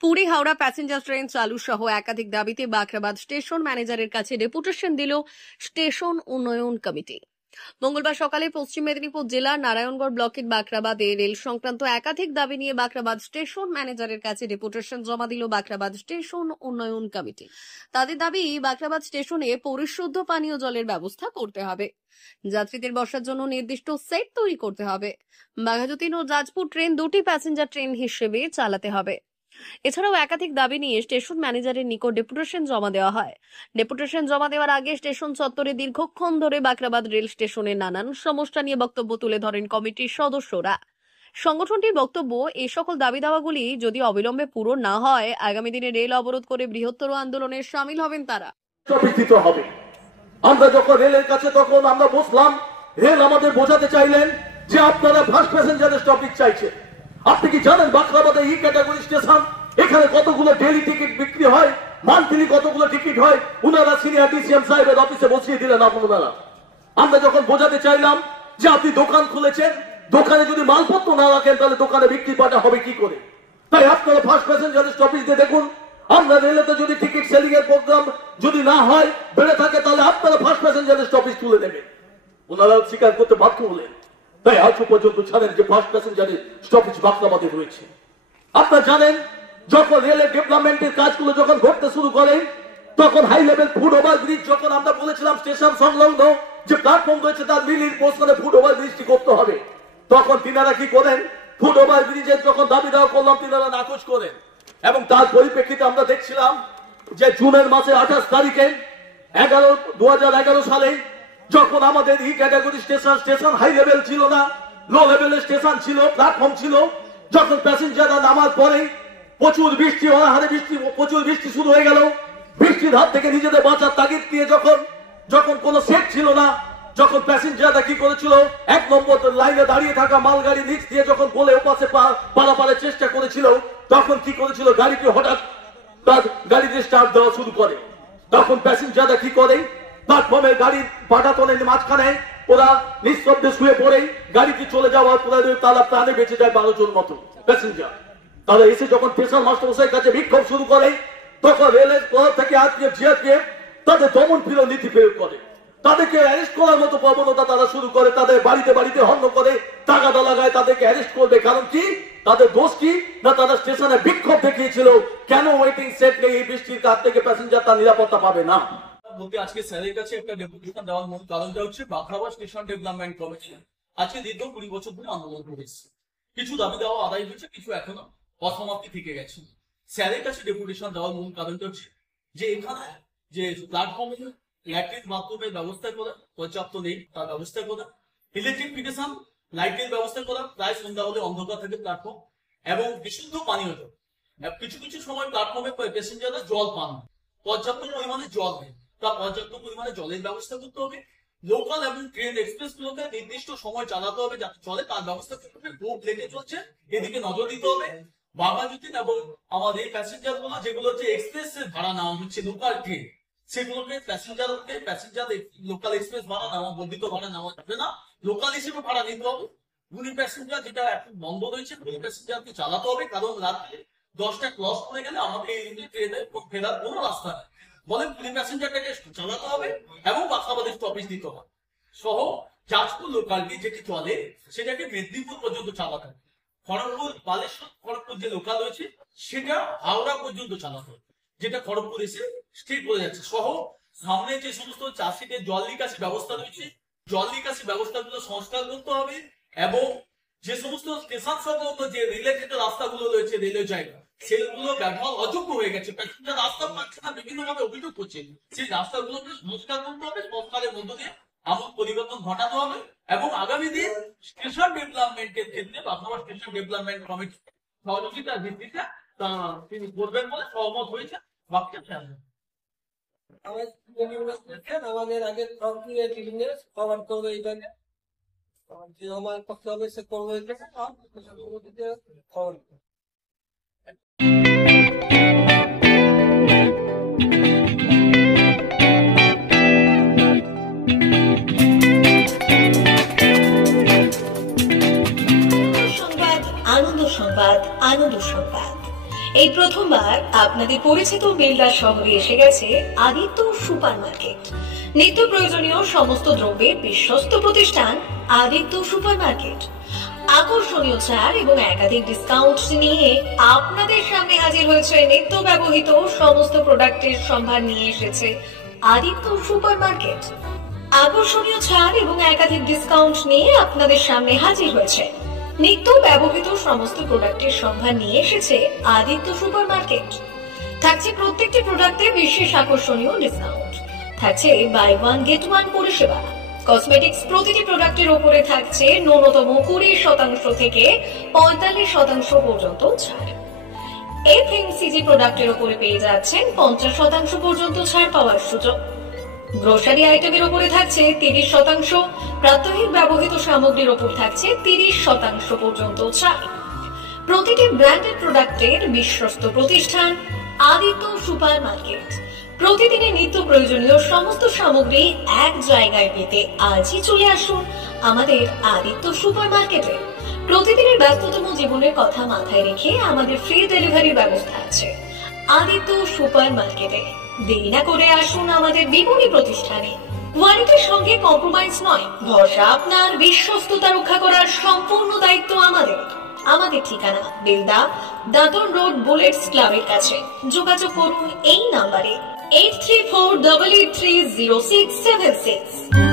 Puri Howrah passenger train চালু সহ একাধিক দাবিতে বাখরাবাদ স্টেশন ম্যানেজারের কাছে ডেপুটেশন দিল স্টেশন উন্নয়ন কমিটি। মঙ্গলবার সকালে পশ্চিম মেদিনীপুর জেলার নারায়ণগড় ব্লকের বাখরাবাদে রেল সংক্রান্ত একাধিক দাবি নিয়ে বাখরাবাদ স্টেশন ম্যানেজারের কাছে ডেপুটেশন জমা দিল বাখরাবাদ স্টেশন উন্নয়ন কমিটি। তাদের দাবি, বাখরাবাদ স্টেশনে পরিশুদ্ধ পানীয় জলের ব্যবস্থা করতে হবে, যাত্রীদের বসার জন্য নির্দিষ্ট সেট তৈরি করতে হবে, বাঘাযতীন ও জাজপুর ট্রেন দুটি প্যাসেঞ্জার ট্রেন হিসেবে চালাতে হবে। এছাড়াও একাধিক দাবি নিয়ে স্টেশন ম্যানেজারের নিকট ডেপুটেশন জমা দেওয়া হয়। ডেপুটেশন জমা দেওয়ার আগে স্টেশন চত্বরে দীর্ঘক্ষণ ধরে বাখরাবাদ রেল স্টেশনের নানান সমস্যা নিয়ে বক্তব্য তুলে ধরেন কমিটির সদস্যরা। সংগঠনটির বক্তব্য, এই সকল দাবি দাওয়াগুলি যদি অবিলম্বে পূরণ না হয় আগামী দিনে রেল অবরোধ করে বৃহত্তর আন্দোলনে সামিল হবেন তারা। আমরা যখন রেলের কাছে তখন আমরা বসলাম, রেল আমাদের বোঝাতে চাইলেন যে আপনারা ফার্স্ট প্যাসেঞ্জারের স্টপেজ চাইছেন। আপনি কি জানেন বাখরাবাদে ই ক্যাটাগরি স্টেশন, এখানে কতগুলো ডেইলি টিকিট বিক্রি হয়, মান্থলি কতগুলো টিকিট হয়, উনারা সিনিয়র ডিসিএম সাহেবের অফিসে বসিয়ে দিলেন আপনারা। আমরা যখন বোঝাতে চাইলাম যে আপনি দোকান খুলেছেন, দোকানে যদি মালপত্র না রাখেন তাহলে দোকানে বিক্রি পাটা হবে কি করে? তাই আপনারা ফার্স্ট প্যাসেঞ্জারের স্টপেজ দিয়ে দেখুন। আমরা রেলেতে যদি টিকিট সেলিং এর প্রোগ্রাম যদি না হয়, বেড়ে থাকে, তাহলে আপনারা ফার্স্ট প্যাসেঞ্জারের স্টপেজ তুলে দেবেন। ওনারা স্বীকার করতে বাধ্য হলেন। তাই আজ পর্যন্ত জানেন যে ফার্স্ট প্যাসেঞ্জারের স্টপেজ বাখরাবাদে রয়েছে। আপনারা জানেন যখন রেলের ডেভেলপমেন্টের কাজগুলো যখন ঘটতে শুরু করে, তখন high level foot over bridge যখন আমরা বলেছিলাম স্টেশন সংলগ্ন যে প্ল্যাটফর্ম রয়েছে তার মিলির পোস্টে ফুট ওভার ব্রিজটি করতে হবে, তখন তিনারা কি করেন, ফুট ওভার ব্রিজের যখন দাবি দেওয়া করলাম তিনারা নাকচ করেন। এবং তার পরিপ্রেক্ষিতে আমরা দেখছিলাম যে জুনের মাসের 28 তারিখে 2011 সালে যখন আমাদের ই ক্যাটাগরি স্টেশন হাই লেভেল ছিল না, লো লেভেলের স্টেশন ছিল, প্ল্যাটফর্ম ছিল, যখন প্যাসেঞ্জাররা নামার পরে প্রচুর বৃষ্টি, অনাহারে বৃষ্টি, প্রচুর বৃষ্টি শুরু হয়ে গেল। বৃষ্টির হাত থেকে নিজেদের বাঁচার তাগিদ দিয়ে যখন কোনো সেট ছিল না, যখন প্যাসেঞ্জাররা কি করেছিল, 1 নম্বর লাইনে দাঁড়িয়ে থাকা মালগাড়ি নিচ দিয়ে যখন বলে ওপাশে পারাপারের চেষ্টা করেছিল, তখন কি করেছিল, গাড়িটি হঠাৎ গাড়িতে স্টার্ট দেওয়া শুরু করে। তখন প্যাসেঞ্জাররা কি করে, প্ল্যাটফর্মের গাড়ির পাটাতনের মাঝখানে ওরা নিঃশব্দে শুয়ে পড়ে গাড়িটি চলে যাওয়ার পরে তারা প্রাণে বেঁচে যায় 12 জন মতো প্যাসেঞ্জার। তারা এসে যখন স্টেশন মাস্টারমশাইয়ের কাছে বিক্ষোভ শুরু করে, তখন রেলের তরফ থেকে জিআরপিএফ তাদের দমন পীড়ন নীতি প্রয়োগ করে, তাদেরকে অ্যারেস্ট করার মতো প্রবণতা তারা শুরু করে, তাদের বাড়িতে বাড়িতে হন্য করে টাকা লাগায় তাদেরকে অ্যারেস্ট করবে। কারণ কি, তাদের দোষ কি না, তারা স্টেশনে বিক্ষোভ দেখিয়েছিল কেন ওয়েটিং সেট নেই, এই বৃষ্টির কাছ থেকে প্যাসেঞ্জার তার নিরাপত্তা পাবে না। বলতে আজকে স্যারের কাছে একটা ডেপুটেশন দেওয়ার মূল কারণটা হচ্ছে বাখরাবাদ স্টেশন ডেভেলপমেন্ট কমিটি আজকে দীর্ঘ 20 বছর ধরে আন্দোলন করেছে। কিছু দাবি দেওয়া আদায় হয়েছে, কিছু এখনো অসমাপ্তি থেকে গেছে। স্যারের কাছে ডেপুটেশন দেওয়ার মূল কারণটা হচ্ছে যে এখানে যে প্ল্যাটফর্মে ল্যাট্রিন বাথরুমের ব্যবস্থা করা পর্যাপ্ত নেই, তার ব্যবস্থা করা, ইলেকট্রিফিকেশন লাইটের ব্যবস্থা করা, প্রায় সন্ধ্যা হলে অন্ধকার থাকে প্ল্যাটফর্ম, এবং বিশুদ্ধ পানীয় জল। কিছু কিছু সময় প্ল্যাটফর্মে প্যাসেঞ্জাররা জল পান, পর্যাপ্ত পরিমাণে জল নেই, তা পর্যাপ্ত পরিমাণে জলের ব্যবস্থা করতে হবে। লোকাল এবং ট্রেন এক্সপ্রেস গুলোকে নির্দিষ্ট সময় চালাতে হবে যাতে চলে, তার ব্যবস্থা করতে হবে। খুব লেগে চলছে, এদিকে নজর দিতে হবে। বাঘাযতীন এবং আমাদের প্যাসেঞ্জার গুলো যেগুলো হচ্ছে এক্সপ্রেস ভাড়া নেওয়া হচ্ছে লোকাল ট্রেন, সেগুলোকে প্যাসেঞ্জার লোকাল এক্সপ্রেস ভাড়া নেওয়া, বর্ধিত ভাড়া নেওয়া যাবে না, লোকাল হিসেবে ভাড়া নিতে হবে। গুলি প্যাসেঞ্জার যেটা এখন বন্ধ রয়েছে, গুলি প্যাসেঞ্জারকে চালাতে হবে, কারণ রাত্রে 10টা ক্রস করে গেলে আমাদের এই ট্রেনে ফেরার কোনো রাস্তা নেই। বলে পুলিশ প্যাসেঞ্জারটাকে চালাতে হবে এবং বাখরাবাদের স্টপেজ দিতে হবে সহ জাজপুর লোকালটি যেটি চলে সেটাকে মেদিনীপুর পর্যন্ত চালাতে হবে। খড়গপুর বালেশ্বর খড়গপুর যে লোকাল রয়েছে সেটা হাওড়া পর্যন্ত চালাতে হবে, যেটা খড়গপুর এসে স্ট্রিট বলে যাচ্ছে সহ। সামনে যে সমস্ত চাষিদের জল নিকাশি ব্যবস্থা রয়েছে, জল নিকাশি ব্যবস্থাগুলো সংস্কার করতে হবে, এবং যে সমস্ত স্টেশন সংলগ্ন যে রিলেটেড রাস্তাগুলো রয়েছে রেলের জায়গা, সেগুলো ব্যবহার অযোগ্য হয়ে গেছে, প্যাসেঞ্জার রাস্তা পাচ্ছে না, বিভিন্ন ভাবে অভিযোগ করছে। সেই রাস্তাগুলোকে সংস্কার করতে হবে, সংস্কারের মধ্য দিয়ে আমূল পরিবর্তন ঘটাতে হবে, এবং আগামী দিন স্টেশন ডেভেলপমেন্টের ক্ষেত্রে বাখরাবাদ স্টেশন ডেভেলপমেন্ট কমিটি সহযোগিতার ভিত্তিতে তিনি করবেন বলে সহমত হয়েছে। আমাদের আগে কভার করবে, এইভাবে যে আমার পক্ষে হবে সে করবে, খবর আনন্দ সংবাদ, আনন্দ সংবাদ। এই প্রথমবার আপনাদের পরিচিত বেলদা শহরে এসে গেছে আদিত্য সুপার মার্কেট। নিত্য প্রয়োজনীয় সমস্ত দ্রব্যের বিশ্বস্ত প্রতিষ্ঠান আদিত্য সুপার মার্কেট। আকর্ষণীয় ছাড় এবং একাধিক ডিসকাউন্ট নিয়ে আপনাদের সামনে হাজির হয়েছে। নিত্য ব্যবহৃত সমস্ত প্রোডাক্টের সম্ভার নিয়ে এসেছে আদিত্য সুপার মার্কেট। আকর্ষণীয় ছাড় এবং একাধিক ডিসকাউন্ট নিয়ে আপনাদের সামনে হাজির হয়েছে। নিত্য ব্যবহৃত সমস্ত প্রোডাক্টের সম্ভার নিয়ে এসেছে আদিত্য সুপার মার্কেট। থাকছে প্রত্যেকটি প্রোডাক্টে বিশেষ আকর্ষণীয় ডিসকাউন্ট। থাকছে বাই ওয়ান গেট ওয়ান পরিষেবা। কসমেটিক্স প্রতিটি প্রোডাক্টের উপরে থাকছে ন্যূনতম 20% থেকে 45% পর্যন্ত ছাড়। এফএমসিজি প্রোডাক্টের উপরে পেয়ে যাচ্ছেন 50% পর্যন্ত ছাড় পাওয়ার সুযোগ। গ্রোসারি আইটেমের উপরে থাকছে 30%, প্রাত্যহিক ব্যবহৃত সামগ্রীর উপর থাকছে 30% পর্যন্ত ছাড়। প্রতিটি ব্র্যান্ডেড প্রোডাক্টের বিশ্বস্ত প্রতিষ্ঠান আদিত্য সুপার মার্কেট। প্রতিদিনের নিত্য প্রয়োজনীয় সমস্ত সামগ্রী এক জায়গায় পেতে আজই চলে আসুন আমাদের আদিত্য সুপার মার্কেটে। প্রতিদিনের ব্যস্ততম জীবনের কথা মাথায় রেখে আমাদের ফ্রি ডেলিভারির ব্যবস্থা আছে আদিত্য সুপার মার্কেটে। দেরি না করে আসুন আমাদের বিপণী প্রতিষ্ঠানে। কোয়ালিটির সঙ্গে কম্প্রোমাইজ নয়, ভরসা আপনার, বিশ্বস্ততা রক্ষা করার সম্পূর্ণ দায়িত্ব আমাদের। আমাদের ঠিকানা বেলদা, দাদন রোড, বুলেটস ক্লাবের কাছে। যোগাযোগ করুন এই নাম্বারে 8348830676।